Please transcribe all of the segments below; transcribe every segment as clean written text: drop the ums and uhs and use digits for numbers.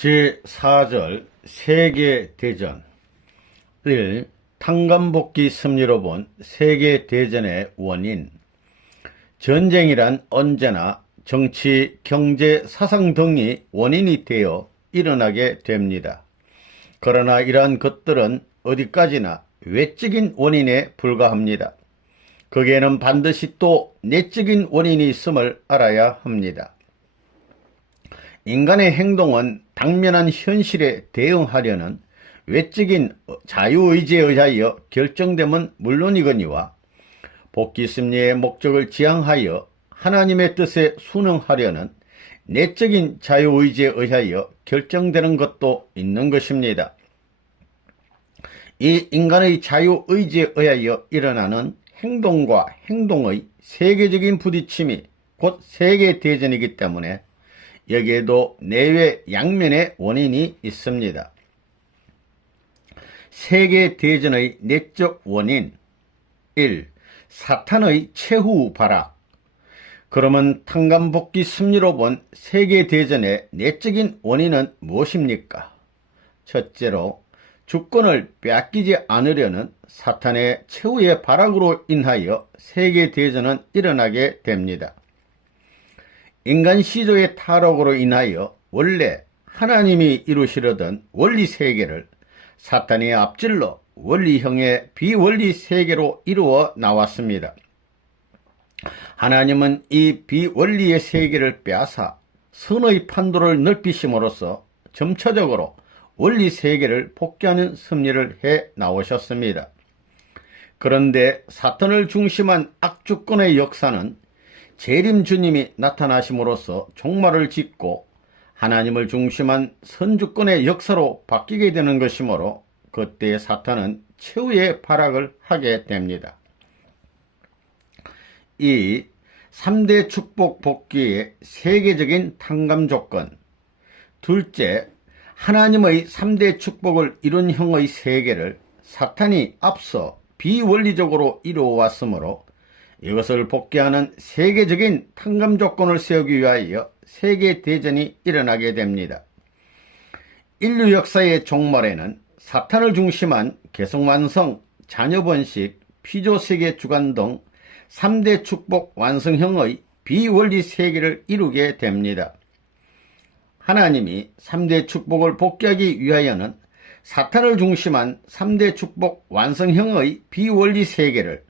제4절 세계대전 1. 탄감복귀 승리로 본 세계대전의 원인. 전쟁이란 언제나 정치, 경제, 사상 등이 원인이 되어 일어나게 됩니다. 그러나 이러한 것들은 어디까지나 외적인 원인에 불과합니다. 거기에는 반드시 또 내적인 원인이 있음을 알아야 합니다. 인간의 행동은 당면한 현실에 대응하려는 외적인 자유의지에 의하여 결정됨은 물론이거니와 복귀심리의 목적을 지향하여 하나님의 뜻에 순응하려는 내적인 자유의지에 의하여 결정되는 것도 있는 것입니다. 이 인간의 자유의지에 의하여 일어나는 행동과 행동의 세계적인 부딪힘이 곧 세계대전이기 때문에 여기에도 내외 양면의 원인이 있습니다. 세계대전의 내적 원인 1. 사탄의 최후 발악. 그러면 탄감복귀 승리로 본 세계대전의 내적인 원인은 무엇입니까? 첫째로 주권을 빼앗기지 않으려는 사탄의 최후의 발악으로 인하여 세계대전은 일어나게 됩니다. 인간 시조의 타락으로 인하여 원래 하나님이 이루시려던 원리세계를 사탄이 앞질러 원리형의 비원리세계로 이루어 나왔습니다. 하나님은 이 비원리의 세계를 빼앗아 선의 판도를 넓히심으로써 점차적으로 원리세계를 복귀하는 섭리를 해 나오셨습니다. 그런데 사탄을 중심한 악주권의 역사는 재림 주님이 나타나심으로써 종말을 짓고 하나님을 중심한 선주권의 역사로 바뀌게 되는 것이므로 그때 사탄은 최후의 발악을 하게 됩니다. 이 3대 축복 복귀의 세계적인 탕감 조건. 둘째, 하나님의 3대 축복을 이룬 형의 세계를 사탄이 앞서 비원리적으로 이루어왔으므로 이것을 복귀하는 세계적인 탕감 조건을 세우기 위하여 세계대전이 일어나게 됩니다. 인류 역사의 종말에는 사탄을 중심한 계속완성, 자녀번식, 피조세계 주관 등 3대 축복 완성형의 비원리 세계를 이루게 됩니다. 하나님이 3대 축복을 복귀하기 위하여는 사탄을 중심한 3대 축복 완성형의 비원리 세계를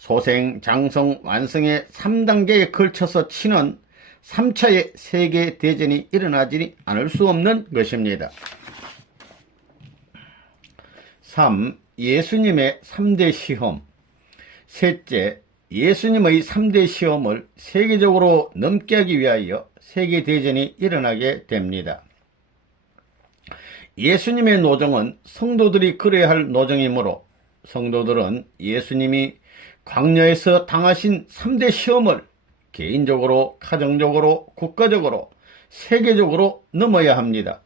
소생, 장성, 완성의 3단계에 걸쳐서 치는 3차의 세계대전이 일어나지 않을 수 없는 것입니다. 3. 예수님의 3대 시험. 셋째, 예수님의 3대 시험을 세계적으로 넘게 하기 위하여 세계대전이 일어나게 됩니다. 예수님의 노정은 성도들이 그려야 할 노정이므로 성도들은 예수님이 광야에서 당하신 3대 시험을 개인적으로, 가정적으로, 국가적으로, 세계적으로 넘어야 합니다.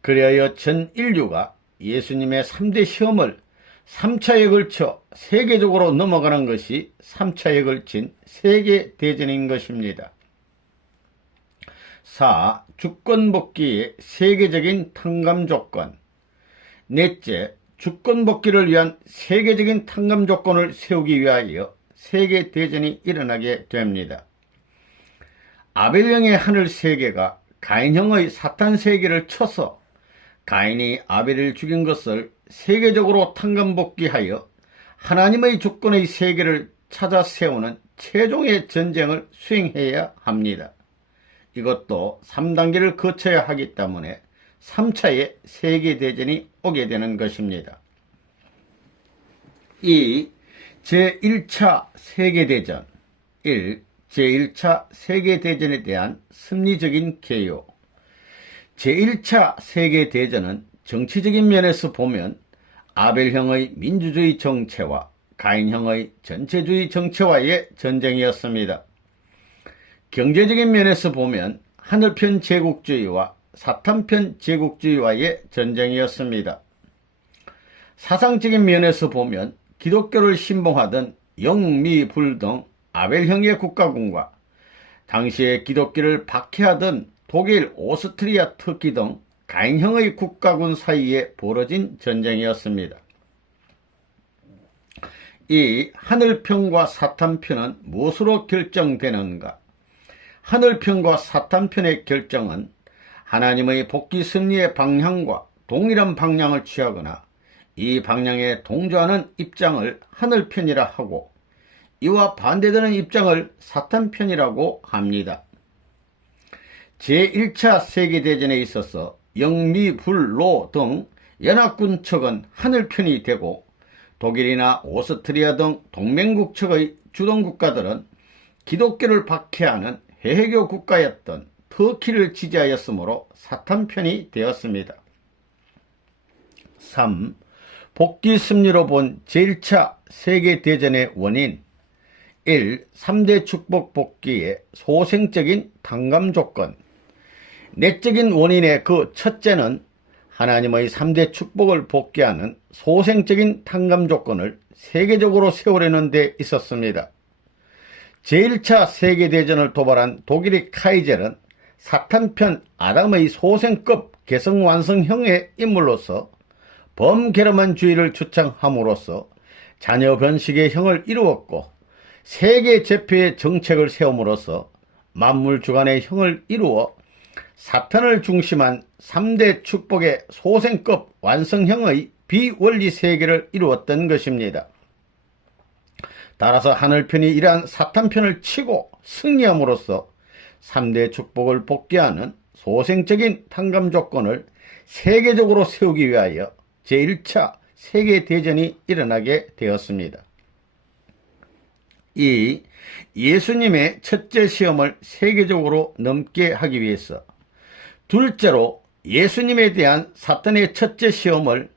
그리하여 전 인류가 예수님의 3대 시험을 3차에 걸쳐 세계적으로 넘어가는 것이 3차에 걸친 세계대전인 것입니다. 4. 주권복귀의 세계적인 탕감 조건. 넷째, 주권복귀를 위한 세계적인 탕감 조건을 세우기 위하여 세계대전이 일어나게 됩니다. 아벨형의 하늘세계가 가인형의 사탄세계를 쳐서 가인이 아벨을 죽인 것을 세계적으로 탕감복귀하여 하나님의 주권의 세계를 찾아 세우는 최종의 전쟁을 수행해야 합니다. 이것도 3단계를 거쳐야 하기 때문에 3차의 세계대전이 오게 되는 것입니다. 2. 제1차 세계대전. 1. 제1차 세계대전에 대한 심리적인 개요. 제1차 세계대전은 정치적인 면에서 보면 아벨형의 민주주의 정체와 가인형의 전체주의 정체와의 전쟁이었습니다. 경제적인 면에서 보면 하늘편 제국주의와 사탄편 제국주의와의 전쟁이었습니다. 사상적인 면에서 보면 기독교를 신봉하던 영미불 등 아벨형의 국가군과 당시에 기독교를 박해하던 독일 오스트리아 터키 등 가인형의 국가군 사이에 벌어진 전쟁이었습니다. 이 하늘편과 사탄편은 무엇으로 결정되는가? 하늘편과 사탄편의 결정은 하나님의 복귀 승리의 방향과 동일한 방향을 취하거나 이 방향에 동조하는 입장을 하늘편이라 하고, 이와 반대되는 입장을 사탄편이라고 합니다. 제1차 세계대전에 있어서 영미, 불, 로 등 연합군 측은 하늘편이 되고, 독일이나 오스트리아 등 동맹국 측의 주동국가들은 기독교를 박해하는 해외교 국가였던 터키를 지지하였으므로 사탄편이 되었습니다. 3. 복귀 승리로 본 제1차 세계대전의 원인. 1. 3대 축복 복귀의 소생적인 탕감 조건. 내적인 원인의 그 첫째는 하나님의 3대 축복을 복귀하는 소생적인 탕감 조건을 세계적으로 세우려는 데 있었습니다. 제1차 세계대전을 도발한 독일의 카이젤은 사탄편 아담의 소생급 개성완성형의 인물로서 범게르만주의를 주창함으로써 자녀 번식의 형을 이루었고, 세계 제패의 정책을 세움으로써 만물 주관의 형을 이루어 사탄을 중심한 3대 축복의 소생급 완성형의 비원리 세계를 이루었던 것입니다. 따라서 하늘편이 이러한 사탄편을 치고 승리함으로써 3대 축복을 복귀하는 소생적인 탕감 조건을 세계적으로 세우기 위하여 제1차 세계대전이 일어나게 되었습니다. 2. 예수님의 첫째 시험을 세계적으로 넘게 하기 위해서. 둘째로, 예수님에 대한 사탄의 첫째 시험을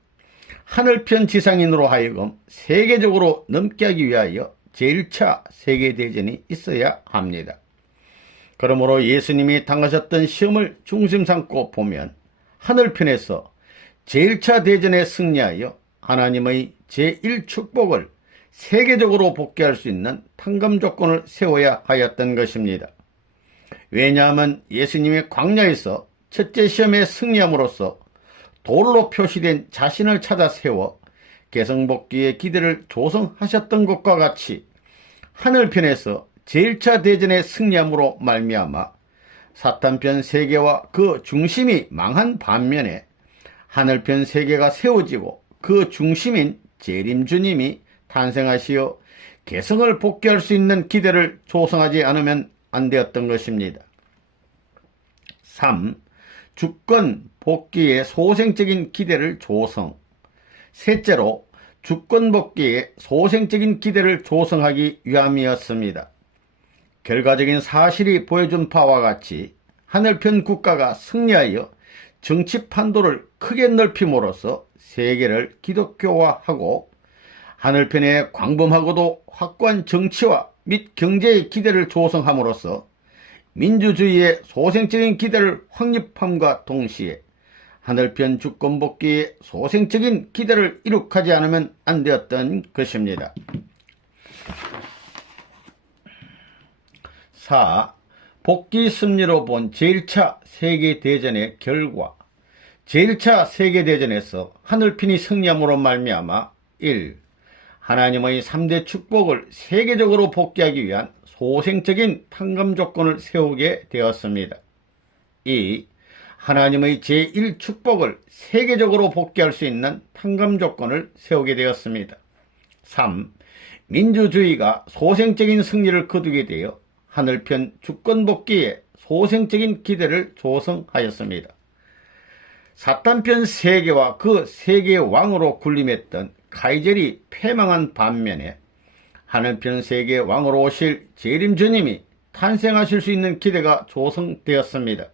하늘편 지상인으로 하여금 세계적으로 넘게 하기 위하여 제1차 세계대전이 있어야 합니다. 그러므로 예수님이 당하셨던 시험을 중심 삼고 보면 하늘편에서 제1차 대전에 승리하여 하나님의 제1축복을 세계적으로 복귀할 수 있는 탕감 조건을 세워야 하였던 것입니다. 왜냐하면 예수님이 광야에서 첫째 시험에 승리함으로써 돌로 표시된 자신을 찾아 세워 개성복귀의 기대를 조성하셨던 것과 같이 하늘편에서 제1차 대전에 승리함으로 말미암아 사탄편 세계와 그 중심이 망한 반면에 하늘편 세계가 세워지고 그 중심인 재림주님이 탄생하시어 개성을 복귀할 수 있는 기대를 조성하지 않으면 안 되었던 것입니다. 3. 주권 복귀의 소생적인 기대를 조성. 셋째로, 주권 복귀의 소생적인 기대를 조성하기 위함이었습니다. 결과적인 사실이 보여준 바와 같이 하늘편 국가가 승리하여 정치 판도를 크게 넓힘으로써 세계를 기독교화하고 하늘편의 광범하고도 확고한 정치와 및 경제의 기대를 조성함으로써 민주주의의 소생적인 기대를 확립함과 동시에 하늘편 주권 복귀의 소생적인 기대를 이룩하지 않으면 안 되었던 것입니다. 4. 복귀 승리로 본 제1차 세계대전의 결과. 제1차 세계대전에서 하늘편이 승리함으로 말미암아 1. 하나님의 3대 축복을 세계적으로 복귀하기 위한 소생적인 탕감 조건을 세우게 되었습니다. 2. 하나님의 제1축복을 세계적으로 복귀할 수 있는 탕감 조건을 세우게 되었습니다. 3. 민주주의가 소생적인 승리를 거두게 되어 하늘편 주권 복귀에 소생적인 기대를 조성하였습니다. 사탄편 세계와 그 세계의 왕으로 군림했던 카이젤이 패망한 반면에 하늘편 세계의 왕으로 오실 재림주님이 탄생하실 수 있는 기대가 조성되었습니다.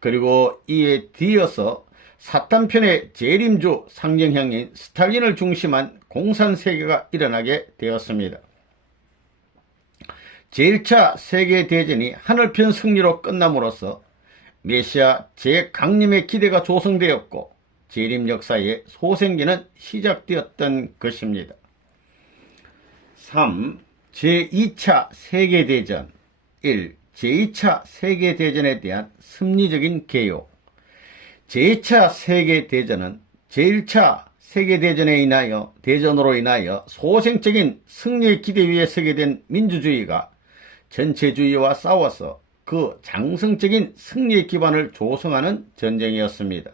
그리고 이에 뒤어서 사탄편의 재림주 상징형인 스탈린을 중심한 공산세계가 일어나게 되었습니다. 제1차 세계대전이 하늘편 승리로 끝남으로써 메시아 재강림의 기대가 조성되었고 재림 역사의 소생기는 시작되었던 것입니다. 3. 제2차 세계대전. 1. 제2차 세계대전에 대한 심리적인 개요. 제2차 세계대전은 제1차 대전으로 인하여 소생적인 승리의 기대 위에 서게 된 민주주의가 전체주의와 싸워서 그 장성적인 승리의 기반을 조성하는 전쟁이었습니다.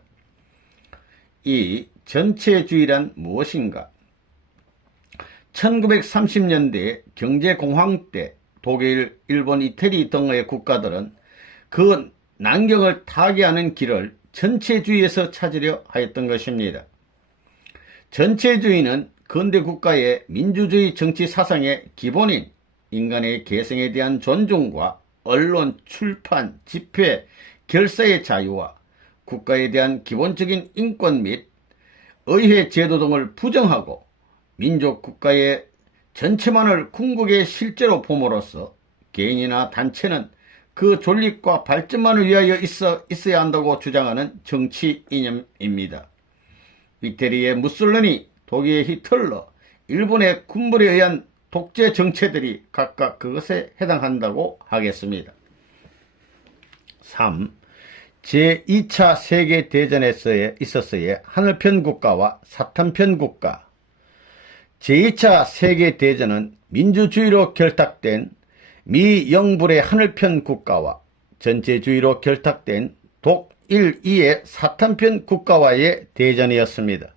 이 전체주의란 무엇인가? 1930년대 경제공황 때 독일, 일본, 이태리 등의 국가들은 그 난경을 타개하는 길을 전체주의에서 찾으려 하였던 것입니다. 전체주의는 근대 국가의 민주주의 정치 사상의 기본인 인간의 개성에 대한 존중과 언론, 출판, 집회, 결사의 자유와 국가에 대한 기본적인 인권 및 의회 제도 등을 부정하고 민족 국가의 전체만을 궁극의 실제로 봄으로써 개인이나 단체는 그 존립과 발전만을 위하여 있어야 한다고 주장하는 정치 이념입니다. 이태리의 무솔리니, 독일의 히틀러, 일본의 군벌에 의한 독재 정체들이 각각 그것에 해당한다고 하겠습니다. 3. 제2차 세계대전에서 있었어의 하늘편 국가와 사탄편 국가. 제2차 세계대전은 민주주의로 결탁된 미영불의 하늘편 국가와 전체주의로 결탁된 독일 2의 사탄편 국가와의 대전이었습니다.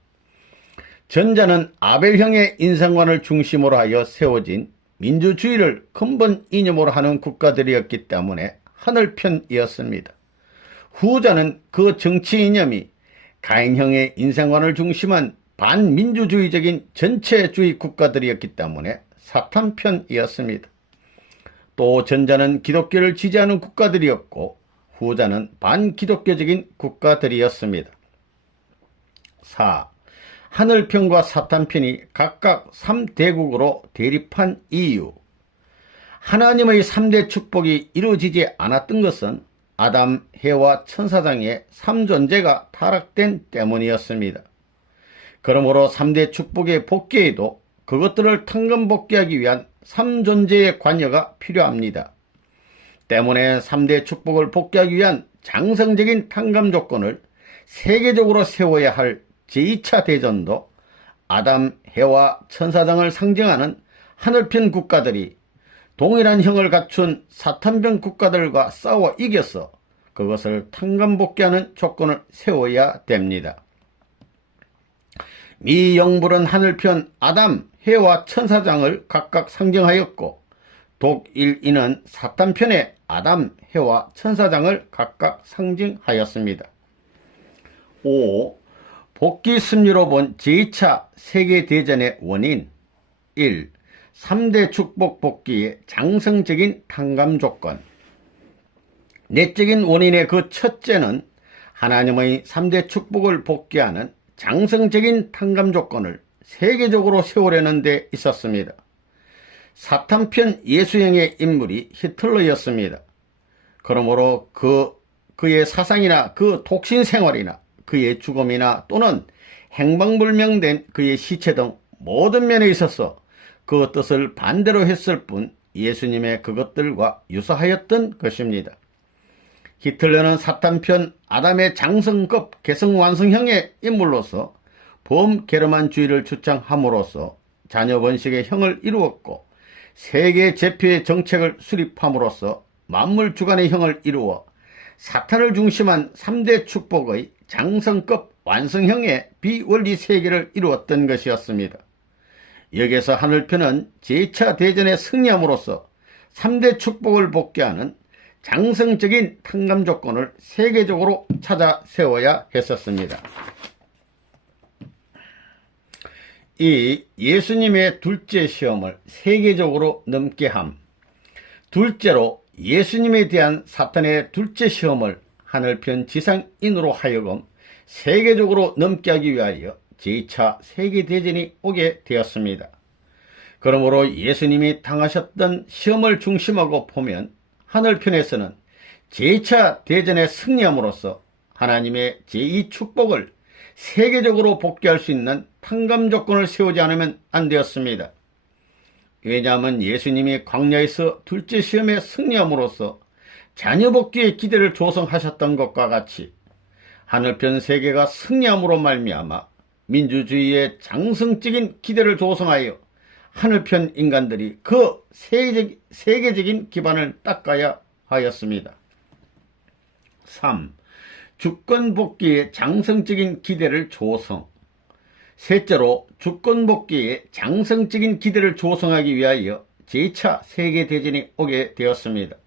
전자는 아벨형의 인상관을 중심으로 하여 세워진 민주주의를 근본 이념으로 하는 국가들이었기 때문에 하늘편이었습니다. 후자는 그 정치 이념이 가인형의 인상관을 중심한 반민주주의적인 전체주의 국가들이었기 때문에 사탄편이었습니다. 또 전자는 기독교를 지지하는 국가들이었고 후자는 반기독교적인 국가들이었습니다. 4. 하늘편과 사탄편이 각각 3대국으로 대립한 이유. 하나님의 3대 축복이 이루어지지 않았던 것은 아담, 해와 천사장의 3존재가 타락된 때문이었습니다. 그러므로 3대 축복의 복귀에도 그것들을 탕감 복귀하기 위한 3존재의 관여가 필요합니다. 때문에 3대 축복을 복귀하기 위한 장성적인 탕감 조건을 세계적으로 세워야 할 제2차 대전도 아담, 해와 천사장을 상징하는 하늘편 국가들이 동일한 형을 갖춘 사탄편 국가들과 싸워 이겨서 그것을 탕감복귀하는 조건을 세워야 됩니다. 미영불은 하늘편 아담, 해와 천사장을 각각 상징하였고 독일인은 사탄편의 아담, 해와 천사장을 각각 상징하였습니다. 5. 복귀 승리로 본 제2차 세계대전의 원인. 1. 3대 축복 복귀의 장성적인 탕감 조건. 내적인 원인의 그 첫째는 하나님의 3대 축복을 복귀하는 장성적인 탕감 조건을 세계적으로 세우려는 데 있었습니다. 사탄편 예수형의 인물이 히틀러였습니다. 그러므로 그의 사상이나 그 독신 생활이나 그의 죽음이나 또는 행방불명된 그의 시체 등 모든 면에 있어서 그 뜻을 반대로 했을 뿐 예수님의 그것들과 유사하였던 것입니다. 히틀러는 사탄편 아담의 장성급 개성완성형의 인물로서 범게르만주의를 주장함으로써 자녀 번식의 형을 이루었고 세계 제표의 정책을 수립함으로써 만물 주관의 형을 이루어 사탄을 중심한 3대 축복의 장성급 완성형의 비원리 세계를 이루었던 것이었습니다. 여기에서 하늘편은 제2차 대전에 승리함으로써 3대 축복을 복귀하는 장성적인 탕감 조건을 세계적으로 찾아 세워야 했었습니다. 이 예수님의 둘째 시험을 세계적으로 넘게 함. 둘째로 예수님에 대한 사탄의 둘째 시험을 하늘편 지상인으로 하여금 세계적으로 넘게 하기 위하여 제2차 세계대전이 오게 되었습니다. 그러므로 예수님이 당하셨던 시험을 중심하고 보면 하늘편에서는 제2차 대전에 승리함으로써 하나님의 제2축복을 세계적으로 복귀할 수 있는 탕감 조건을 세우지 않으면 안 되었습니다. 왜냐하면 예수님이 광야에서 둘째 시험에 승리함으로써 자녀 복귀의 기대를 조성하셨던 것과 같이 하늘편 세계가 승리함으로 말미암아 민주주의의 장성적인 기대를 조성하여 하늘편 인간들이 그 세계적인 기반을 닦아야 하였습니다. 3. 주권복귀의 장성적인 기대를 조성. 셋째로 주권복귀의 장성적인 기대를 조성하기 위하여 제2차 세계대전이 오게 되었습니다.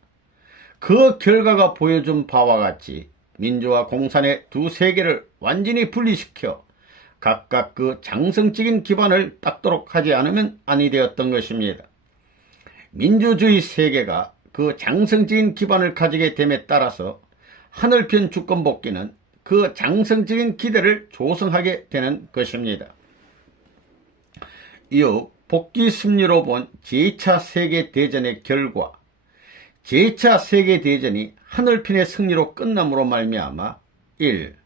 그 결과가 보여준 바와 같이 민주와 공산의 두 세계를 완전히 분리시켜 각각 그 장성적인 기반을 닦도록 하지 않으면 아니 되었던 것입니다. 민주주의 세계가 그 장성적인 기반을 가지게 됨에 따라서 하늘편 주권복귀는 그 장성적인 기대를 조성하게 되는 것입니다. 이후 복귀 승리로 본 제2차 세계대전의 결과, 제2차 세계대전이 하늘편의 승리로 끝남으로 말미암아 1.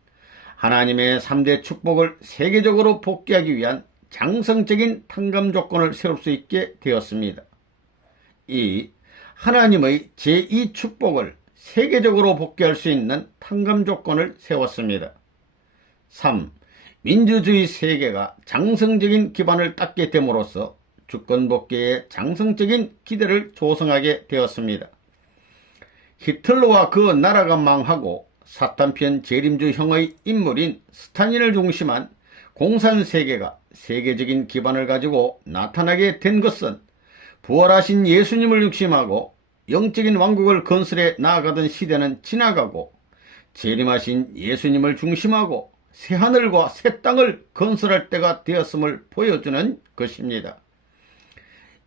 하나님의 3대 축복을 세계적으로 복귀하기 위한 장성적인 탕감 조건을 세울 수 있게 되었습니다. 2. 하나님의 제2 축복을 세계적으로 복귀할 수 있는 탕감 조건을 세웠습니다. 3. 민주주의 세계가 장성적인 기반을 닦게 됨으로써 주권복귀의 장성적인 기대를 조성하게 되었습니다. 히틀러와 그 나라가 망하고 사탄편 재림주형의 인물인 스탈린을 중심한 공산세계가 세계적인 기반을 가지고 나타나게 된 것은 부활하신 예수님을 중심하고 영적인 왕국을 건설해 나아가던 시대는 지나가고 재림하신 예수님을 중심하고 새하늘과 새 땅을 건설할 때가 되었음을 보여주는 것입니다.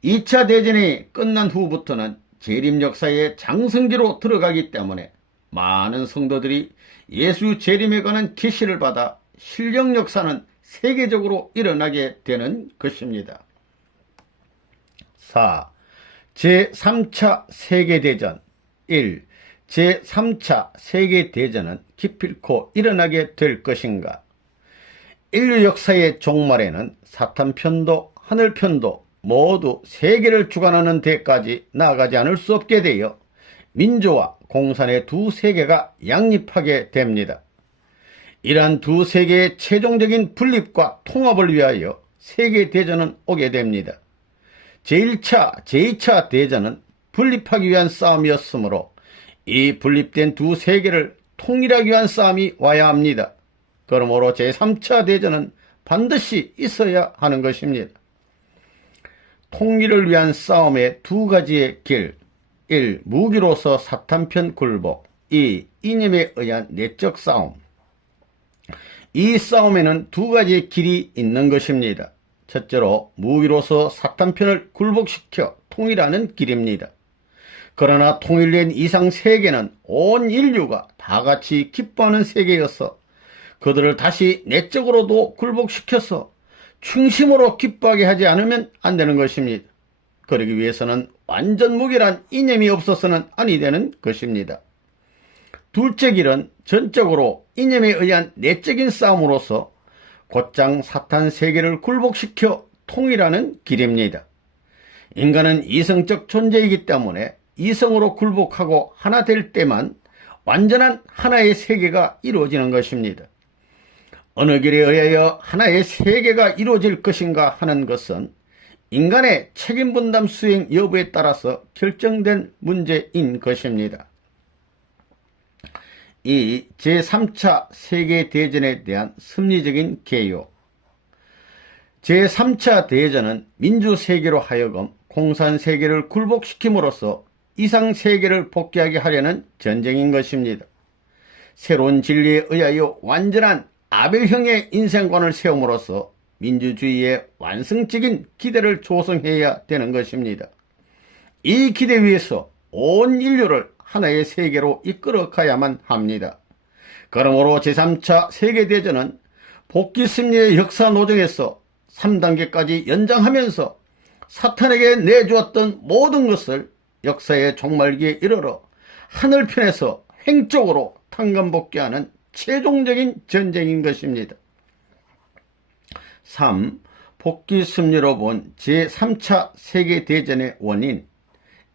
2차 대전이 끝난 후부터는 재림 역사의 장성기로 들어가기 때문에 많은 성도들이 예수 재림에 관한 계시를 받아 신령 역사는 세계적으로 일어나게 되는 것입니다. 4. 제3차 세계대전. 1. 제3차 세계대전은 기필코 일어나게 될 것인가? 인류 역사의 종말에는 사탄편도 하늘편도 모두 세계를 주관하는 데까지 나아가지 않을 수 없게 되어 민주와 공산의 두 세계가 양립하게 됩니다. 이러한 두 세계의 최종적인 분립과 통합을 위하여 세계대전은 오게 됩니다. 제1차, 제2차 대전은 분립하기 위한 싸움이었으므로 이 분립된 두 세계를 통일하기 위한 싸움이 와야 합니다. 그러므로 제3차 대전은 반드시 있어야 하는 것입니다. 통일을 위한 싸움의 두 가지의 길. 1. 무기로서 사탄편 굴복. 2. 이념에 의한 내적 싸움. 이 싸움에는 두 가지의 길이 있는 것입니다. 첫째로 무기로서 사탄편을 굴복시켜 통일하는 길입니다. 그러나 통일된 이상 세계는 온 인류가 다 같이 기뻐하는 세계여서 그들을 다시 내적으로도 굴복시켜서 중심으로 기뻐하게 하지 않으면 안 되는 것입니다. 그러기 위해서는 완전 무결한 이념이 없어서는 아니 되는 것입니다. 둘째 길은 전적으로 이념에 의한 내적인 싸움으로서 곧장 사탄 세계를 굴복시켜 통일하는 길입니다. 인간은 이성적 존재이기 때문에 이성으로 굴복하고 하나 될 때만 완전한 하나의 세계가 이루어지는 것입니다. 어느 길에 의하여 하나의 세계가 이루어질 것인가 하는 것은 인간의 책임분담 수행 여부에 따라서 결정된 문제인 것입니다. 이 제3차 세계대전에 대한 심리적인 개요. 제3차 대전은 민주세계로 하여금 공산세계를 굴복시킴으로써 이상세계를 복귀하게 하려는 전쟁인 것입니다. 새로운 진리에 의하여 완전한 아벨형의 인생관을 세움으로써 민주주의의 완성적인 기대를 조성해야 되는 것입니다. 이 기대 위에서 온 인류를 하나의 세계로 이끌어 가야만 합니다. 그러므로 제3차 세계대전은 복귀 승리의 역사 노정에서 3단계까지 연장하면서 사탄에게 내주었던 모든 것을 역사의 종말기에 이르러 하늘편에서 횡적으로 탕감복귀하는 최종적인 전쟁인 것입니다. 3. 복귀 승리로 본 제3차 세계대전의 원인.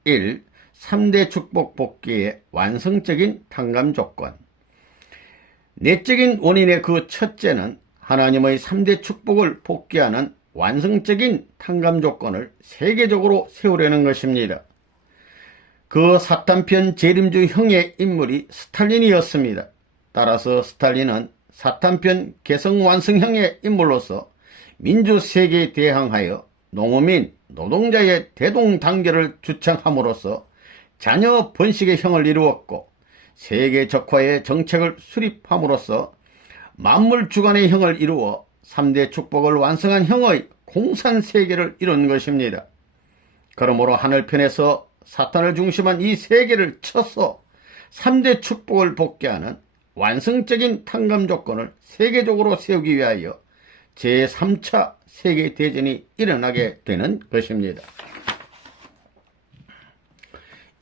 1. 3대 축복 복귀의 완성적인 탕감 조건. 내적인 원인의 그 첫째는 하나님의 3대 축복을 복귀하는 완성적인 탕감 조건을 세계적으로 세우려는 것입니다. 그 사탄편 재림주 형의 인물이 스탈린이었습니다. 따라서 스탈린은 사탄편 개성완성형의 인물로서 민주세계에 대항하여 농어민, 노동자의 대동단결을 주창함으로써 자녀 번식의 형을 이루었고, 세계적화의 정책을 수립함으로써 만물주관의 형을 이루어 3대 축복을 완성한 형의 공산세계를 이룬 것입니다. 그러므로 하늘편에서 사탄을 중심한 이 세계를 쳐서 3대 축복을 복귀하는 완성적인 탕감 조건을 세계적으로 세우기 위하여 제3차 세계대전이 일어나게 되는 것입니다.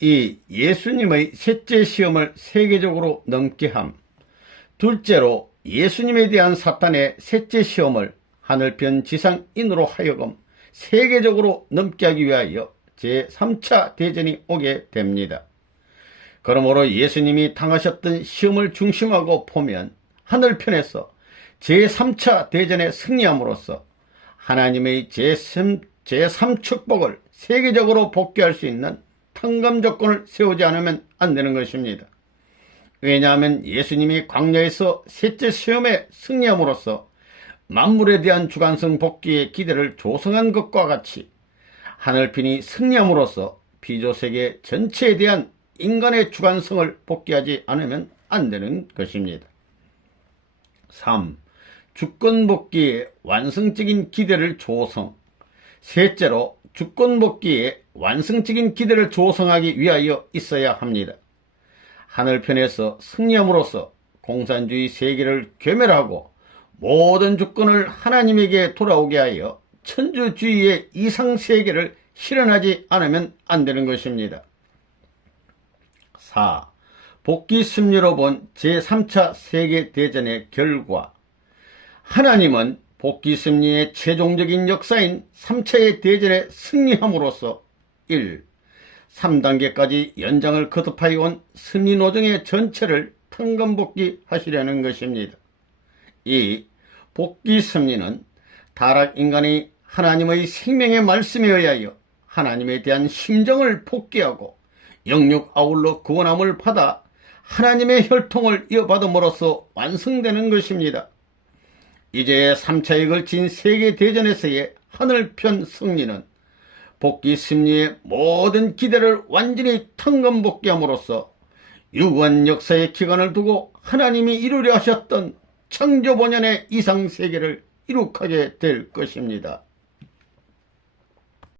이 예수님의 셋째 시험을 세계적으로 넘게 함, 둘째로 예수님에 대한 사탄의 셋째 시험을 하늘편 지상인으로 하여금 세계적으로 넘게 하기 위하여 제3차 대전이 오게 됩니다. 그러므로 예수님이 당하셨던 시험을 중심하고 보면 하늘편에서 제3차 대전에 승리함으로써 하나님의 제3 축복을 세계적으로 복귀할 수 있는 탕감 조건을 세우지 않으면 안 되는 것입니다. 왜냐하면 예수님이 광야에서 셋째 시험에 승리함으로써 만물에 대한 주관성 복귀의 기대를 조성한 것과 같이 하늘편이 승리함으로써 피조세계 전체에 대한 인간의 주관성을 복귀하지 않으면 안 되는 것입니다. 3. 주권복귀의 완성적인 기대를 조성. 셋째로 주권복귀의 완성적인 기대를 조성하기 위하여 있어야 합니다. 하늘편에서 승리함으로써 공산주의 세계를 괴멸하고 모든 주권을 하나님에게 돌아오게 하여 천주주의의 이상세계를 실현하지 않으면 안 되는 것입니다. 4. 복귀 승리로 본 제3차 세계대전의 결과. 하나님은 복귀 승리의 최종적인 역사인 3차의 대전에 승리함으로써 1. 3단계까지 연장을 거듭하여 온 승리노정의 전체를 탕감복귀 하시려는 것입니다. 2. 복귀 승리는 타락인간이 하나님의 생명의 말씀에 의하여 하나님에 대한 심정을 복귀하고 영육 아울러 구원함을 받아 하나님의 혈통을 이어받음으로써 완성되는 것입니다. 이제 3차에 걸친 세계대전에서의 하늘편 승리는 복귀 승리의 모든 기대를 완전히 탕감복귀함으로써 유구한 역사의 기간을 두고 하나님이 이루려 하셨던 창조본연의 이상세계를 이룩하게 될 것입니다.